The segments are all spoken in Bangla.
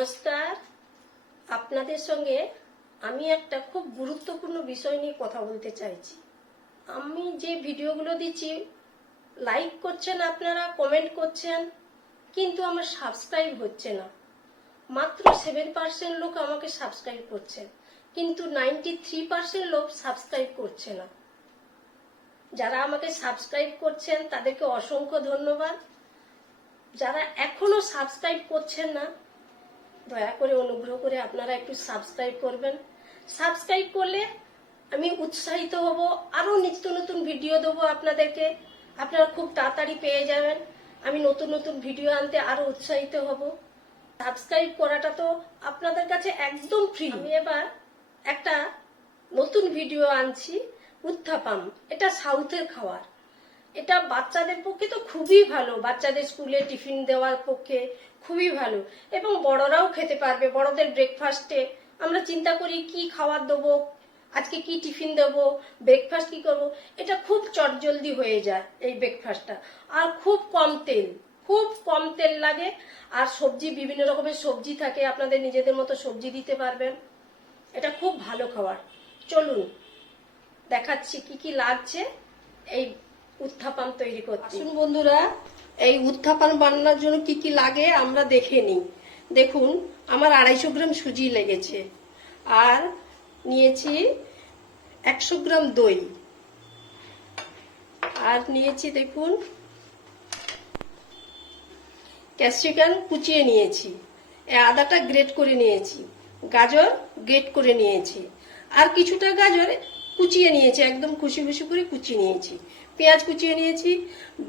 নমস্কার আপনাদের সঙ্গে আমি একটা খুব গুরুত্বপূর্ণ বিষয় নিয়ে কথা বলতে চাইছি। আমি যে ভিডিওগুলো দিচ্ছি লাইক করছেন আপনারা কমেন্ট করছেন, কিন্তু আমার সাবস্ক্রাইব হচ্ছে না। মাত্র সেভেন পার্সেন্ট লোক আমাকে সাবস্ক্রাইব করছেন, কিন্তু নাইনটি থ্রি পার্সেন্ট লোক সাবস্ক্রাইব করছে না। যারা আমাকে সাবস্ক্রাইব করছেন, তাদেরকে অসংখ্য ধন্যবাদ। যারা এখনও সাবস্ক্রাইব করছেন না দয়া করে অনুগ্রহ করে আপনারা একটু সাবস্ক্রাইব করবেন। সাবস্ক্রাইব করলে আমি উৎসাহিত হব আরও নিত্য নতুন ভিডিও দেবো আপনাদেরকে। আপনারা খুব তাড়াতাড়ি পেয়ে যাবেন। আমি নতুন নতুন ভিডিও আনতে আরও উৎসাহিত হব। সাবস্ক্রাইব করাটা তো আপনাদের কাছে একদম ফ্রি আমি এবার একটা নতুন ভিডিও আনছি, উত্থাপাম। এটা সাউথের খাবার এটা বাচ্চাদের পক্ষে তো খুবই ভালো। বাচ্চাদের স্কুলে টিফিন দেওয়ার পক্ষে খুবই ভালো। এবং বড়রাও খেতে পারবে, বড়দের ব্রেকফাস্টে আমরা চিন্তা করি, কি খাবার দেবো? আজকে কি টিফিন দেবো? ব্রেকফাস্ট কি করব? এটা খুব চটজলদি হয়ে যায়, এই ব্রেকফাস্টটা আর খুব কম তেল, খুব কম তেল লাগে। আর সবজি, বিভিন্ন রকমের সবজি থাকে, আপনাদের নিজেদের মতো সবজি দিতে পারবেন। এটা খুব ভালো খাবার। চলুন, দেখাচ্ছি কি কি লাগছে। এই উত্থাপান তৈরি করতে বন্ধুরা এই উত্থাপান বানানোর জন্য কি কি লাগে আমরা দেখে নিই। দেখুন, আমার আড়াইশো গ্রাম সুজি লেগেছে। আর নিয়েছি একশো গ্রাম দই। আর নিয়েছি, দেখুন, ক্যাপসিকাম কুচিয়ে নিয়েছি। আদাটা গ্রেট করে নিয়েছি। গাজর গ্রেট করে নিয়েছি। আর কিছুটা গাজর কুচিয়ে নিয়েছি, একদম খুশি খুশি করে কুচিয়ে নিয়েছি। পেঁয়াজ কুচিয়ে নিয়েছি,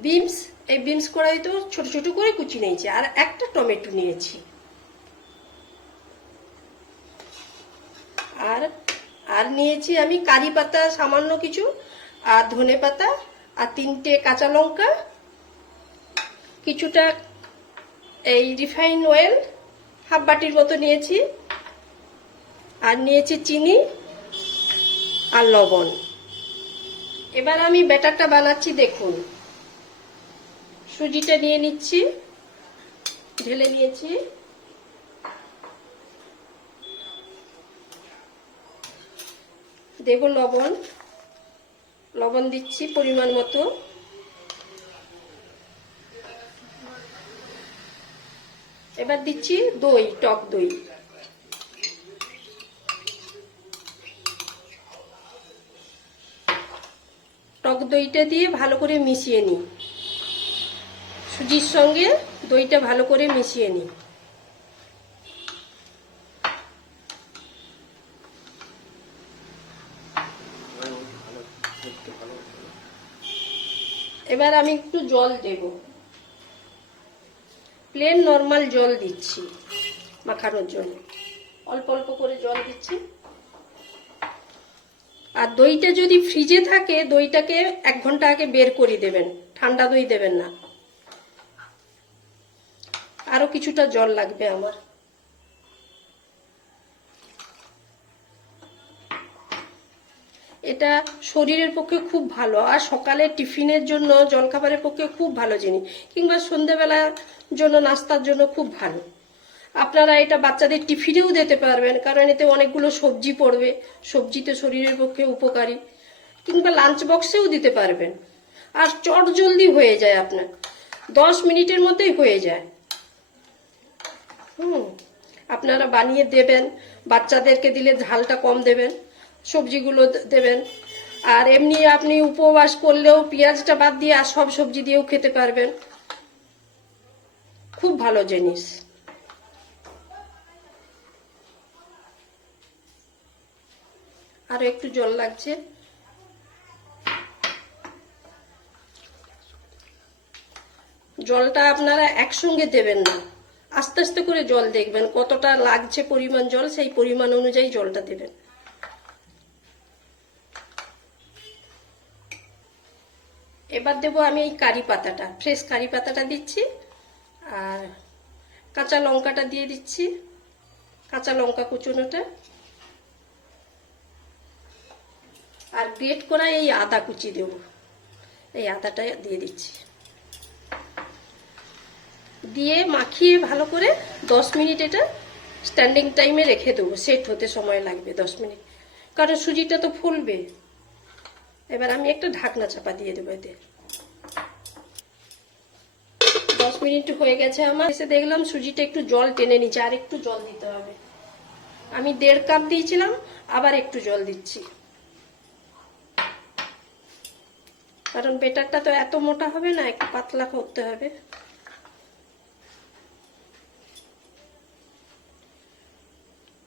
বিনস এই বিনস কড়াই তো ছোট ছোট করে কুচি নিয়েছি, আর একটা টমেটো নিয়েছি। আর আর নিয়েছি আমি কারি পাতা, সামান্য কিছু, আর ধনে পাতা, আর তিনটে কাঁচা লঙ্কা, কিছুটা এই রিফাইন অয়েল, হাফ বাটির মতো নিয়েছি, আর নিয়েছি চিনি আর লবণ। এবার আমি ব্যাটারটা বানাচ্ছি, দেখুন। সুজিটা নিয়ে নিচ্ছি। ঢেলে নিয়েছি। দেব লবণ। লবণ দিচ্ছি পরিমাণ মতো। এবার দিচ্ছি দই, টক দই। টক দইটা দিয়ে ভালো করে মিশিয়ে নিই। সুজির সঙ্গে দইটা ভালো করে মিশিয়ে নিই। এবার আমি একটু জল দেব। প্লেন নর্মাল জল দিচ্ছি মাখানোর জন্য। অল্প অল্প করে জল দিচ্ছি। আর দইটা যদি ফ্রিজে থাকে, দইটাকে এক ঘণ্টা আগে বের করে দেবেন। ঠান্ডা দই দেবেন না। আরও কিছুটা জল লাগবে আমার। এটা শরীরের পক্ষে খুব ভালো, আর সকালে টিফিনের জন্য, জলখাবারের পক্ষে খুব ভালো জিনিস, কিংবা সন্ধেবেলার জন্য, নাস্তার জন্য খুব ভালো। আপনারা এটা বাচ্চাদের টিফিনেও দিতে পারবেন, কারণ এতে অনেকগুলো সবজি পড়বে, সবজি তো শরীরের পক্ষে উপকারী, কিংবা লাঞ্চ বক্সেও দিতে পারবেন। আর চট জলদি হয়ে যায় আপনার, দশ মিনিটের মধ্যেই হয়ে যায়। হুম, আপনারা বানিয়ে দেবেন, বাচ্চাদেরকে দিলে ঝালটা কম দেবেন, সবজিগুলো দেবেন। আর এমনি আপনি উপবাস করলেও পেঁয়াজটা বাদ দিয়ে আর সব সবজি দিয়েও খেতে পারবেন। খুব ভালো জিনিস। আরও একটু জল লাগছে। জলটা আপনারা একসঙ্গে দেবেন না। আস্তে আস্তে করে জল দেখবেন, কতটা লাগছে পরিমাণ জল, সেই পরিমাণ অনুযায়ী জলটা দেবেন। এবার দেবো আমি এই কারি পাতাটা, ফ্রেশ কারি পাতাটা দিচ্ছি, আর কাঁচা লঙ্কাটা দিয়ে দিচ্ছি, কাঁচা লঙ্কা কুচনোটা। আর গ্রেট করা এই আদা কুচি দেবো, এই আদাটা দিয়ে দিচ্ছি। দিয়ে মাখিয়ে ভালো করে দশ মিনিট এটা স্ট্যান্ডিং টাইমে রেখে দেবো। সেট হতে সময় লাগবে দশ মিনিট। কারণ সুজিটা তো ফুলবে। এবার আমি একটা ঢাকনা চাপা দিয়ে দেবো এতে। দশ মিনিট হয়ে গেছে আমার। এসে দেখলাম সুজিটা একটু জল টেনে নিচ্ছে, আর একটু জল দিতে হবে। আমি দেড় কাপ দিয়েছিলাম, আবার একটু জল দিচ্ছি। কারণ বেটারটা তো এত মোটা হবে না, একটু পাতলা করতে হবে।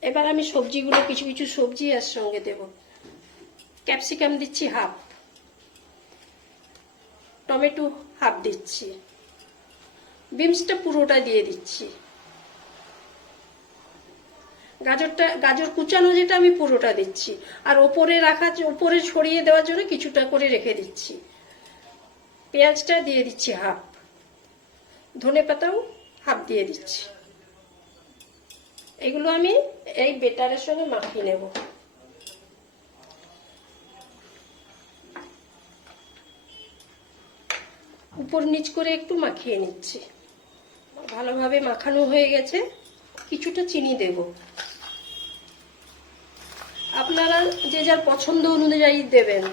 এবার আমি সবজিগুলো কিছু কিছু সবজি এর সঙ্গে দেব। ক্যাপসিকাম দিচ্ছি হাফ। টমেটো হাফ দিচ্ছি। বিমসটা পুরোটা দিয়ে দিচ্ছি। গাজরটা, গাজর কুচানো যেটা আমি পুরোটা দিচ্ছি। আর ওপরে রাখা, ওপরে ছড়িয়ে দেওয়ার জন্য কিছুটা করে রেখে দিচ্ছি। পেঁয়াজটা দিয়ে দিচ্ছি হাফ। ধনে পাতাও হাফ দিয়ে দিচ্ছি। এগুলো আমি এই বেটারের সঙ্গে মাখিয়ে নেব। উপর নিচ করে একটু মাখিয়ে নিচ্ছি। ভালোভাবে মাখানো হয়ে গেছে। কিছুটা চিনি দেব। আপনারা যে যার পছন্দ অনুযায়ী দেবেন।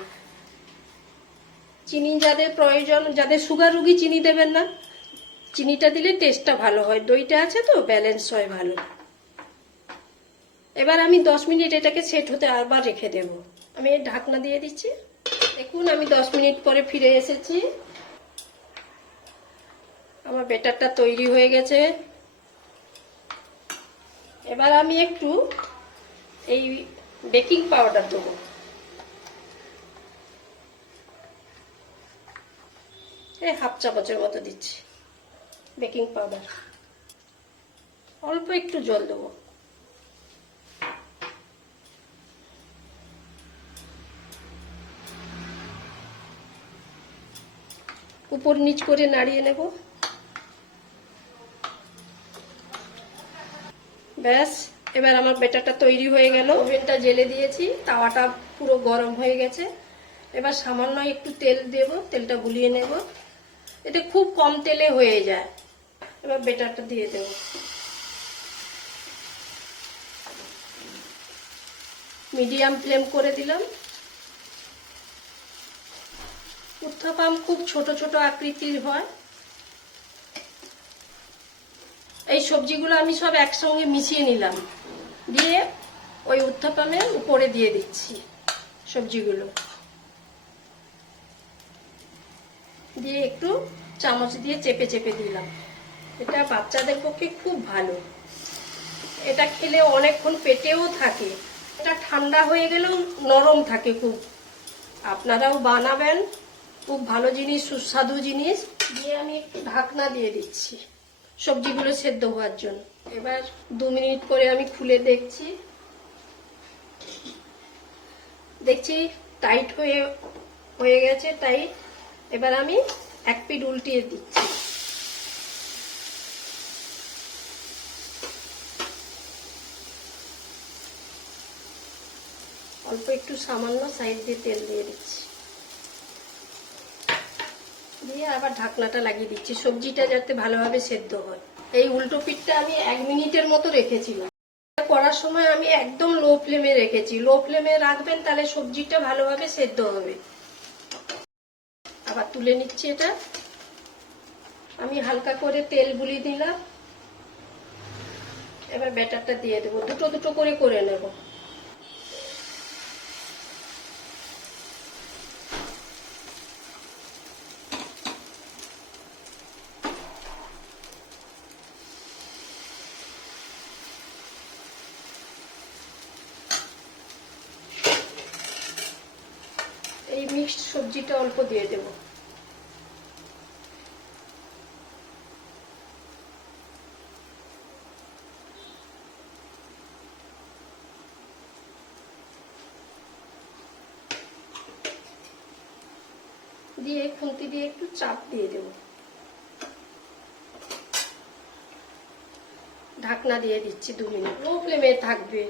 চিনি যাদের প্রয়োজন, যাদের সুগার রুগী চিনি দেবেন না। চিনিটা দিলে টেস্টটা ভালো হয়। দইটা আছে তো ব্যালেন্স হয় ভালো। এবার আমি দশ মিনিট এটাকে সেট হতে আবার রেখে দেব। আমি ঢাকনা দিয়ে দিচ্ছি। দেখুন, আমি দশ মিনিট পরে ফিরে এসেছি। আমার বেটারটা তৈরি হয়ে গেছে। এবার আমি একটু এই বেকিং পাউডার দেবো। এই হাফ চামচের মতো দিচ্ছি বেকিং পাউডার। অল্প একটু জল দেবো। উপর নিচ করে নাড়িয়ে নেব। ব্যাস, এবার আমার বেটারটা তৈরি হয়ে গেল। ওভেনটা জেলে দিয়েছি, তাওয়াটা পুরো গরম হয়ে গেছে। এবার সামান্য একটু তেল দেব, তেলটা গুলিয়ে নেব। এতে খুব কম তেলে হয়ে যায়। এবার বেটারটা দিয়ে দেব। মিডিয়াম ফ্লেম করে দিলাম। উত্থাপাম খুব ছোট ছোট আকৃতির হয়। এই সবজিগুলো আমি সব একসঙ্গে মিশিয়ে নিলাম। দিয়ে ওই উত্থাপামের উপরে দিয়ে দিচ্ছি সবজিগুলো। দিয়ে একটু চামচ দিয়ে চেপে চেপে দিলাম। এটা বাচ্চাদের পক্ষে খুব ভালো। এটা খেলে অনেকক্ষণ পেটেও থাকে। এটা ঠান্ডা হয়ে গেলেও নরম থাকে খুব। আপনারাও বানাবেন। খুব ভালো জিনিস, সুস্বাদু জিনিস দিয়ে আমি একটু ঢাকনা দিয়ে দিচ্ছি সবজিগুলো সেদ্ধ হওয়ার জন্য। এবার দু মিনিট পরে আমি খুলে দেখছি। দেখছি টাইট হয়ে হয়ে গেছে টাইট এবার আমি এক পিঠ উল্টিয়ে দিচ্ছি। অল্প একটু সামান্য সাইড দিয়ে তেল দিয়ে দিচ্ছি। দিয়ে আবার ঢাকনাটা লাগিয়ে দিচ্ছি। সবজিটা যাতে ভালোভাবে সেদ্ধ হয়। এই উল্টো পিঠটা আমি এক মিনিটের মতো রেখেছিলাম। করার সময় আমি একদম লো ফ্লেমে রেখেছি। লো ফ্লেমে রাখবেন, তাহলে সবজিটা ভালোভাবে সেদ্ধ হবে। আবার তুলে নিচ্ছি এটা। আমি হালকা করে তেল বুলি দিলাম। এবার ব্যাটারটা দিয়ে দেবো। দুটো দুটো করে করে নেব এই মিক্সড সবজিটা অল্প দিয়ে দেব। দিয়ে খুন্তি দিয়ে একটু চাপ দিয়ে দেব। ঢাকনা দিয়ে দিচ্ছি দু মিনিট। লো ফ্লেমে থাকবে।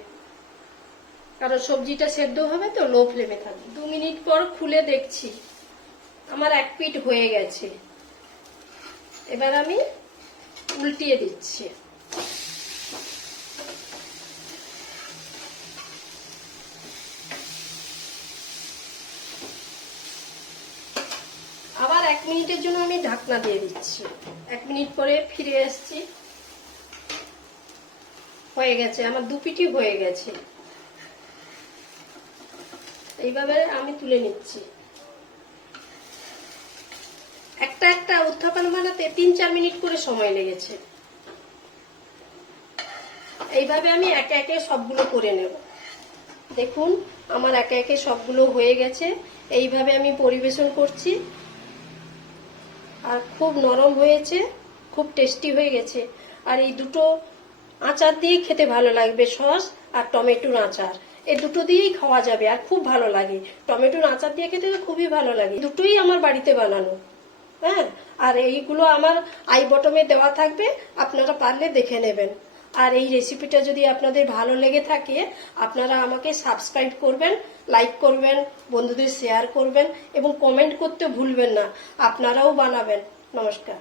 কারণ সবজিটা সেদ্ধ হবে তো লো ফ্লেমে থাকবে। দু মিনিট পর খুলে দেখছি। আমার এক পিট হয়ে গেছে। এবার আমি উল্টিয়ে দিচ্ছি। আবার এক মিনিটের জন্য আমি ঢাকনা দিয়ে দিচ্ছি। এক মিনিট পরে ফিরে আসছি। হয়ে গেছে, আমার দুপিটি হয়ে গেছে। এইভাবে আমি তুলে নিচ্ছি। একটা একটা উত্থাপন বানাতে তিন চার মিনিট করে সময় লেগেছে। এইভাবে আমি একে একে সবগুলো করে নেব। দেখুন, আমার একে একে সবগুলো হয়ে গেছে। এইভাবে আমি পরিবেশন করছি। আর খুব নরম হয়েছে, খুব টেস্টি হয়ে গেছে। আর এই দুটো আচার দিয়ে খেতে ভালো লাগবে, সস আর টমেটোর আচার। এই দুটো দিয়েই খাওয়া যাবে আর খুব ভালো লাগে। টমেটোর আচার দিয়ে খেতে খুবই ভালো লাগে। দুটোই আমার বাড়িতে বানানো। হ্যাঁ? আর এইগুলো আমার আই বটমে দেওয়া থাকবে, আপনারা পারলে দেখে নেবেন। আর এই রেসিপিটা যদি আপনাদের ভালো লেগে থাকে, আপনারা আমাকে সাবস্ক্রাইব করবেন লাইক করবেন, বন্ধুদের শেয়ার করবেন এবং কমেন্ট করতে ভুলবেন না। আপনারাও বানাবেন। নমস্কার।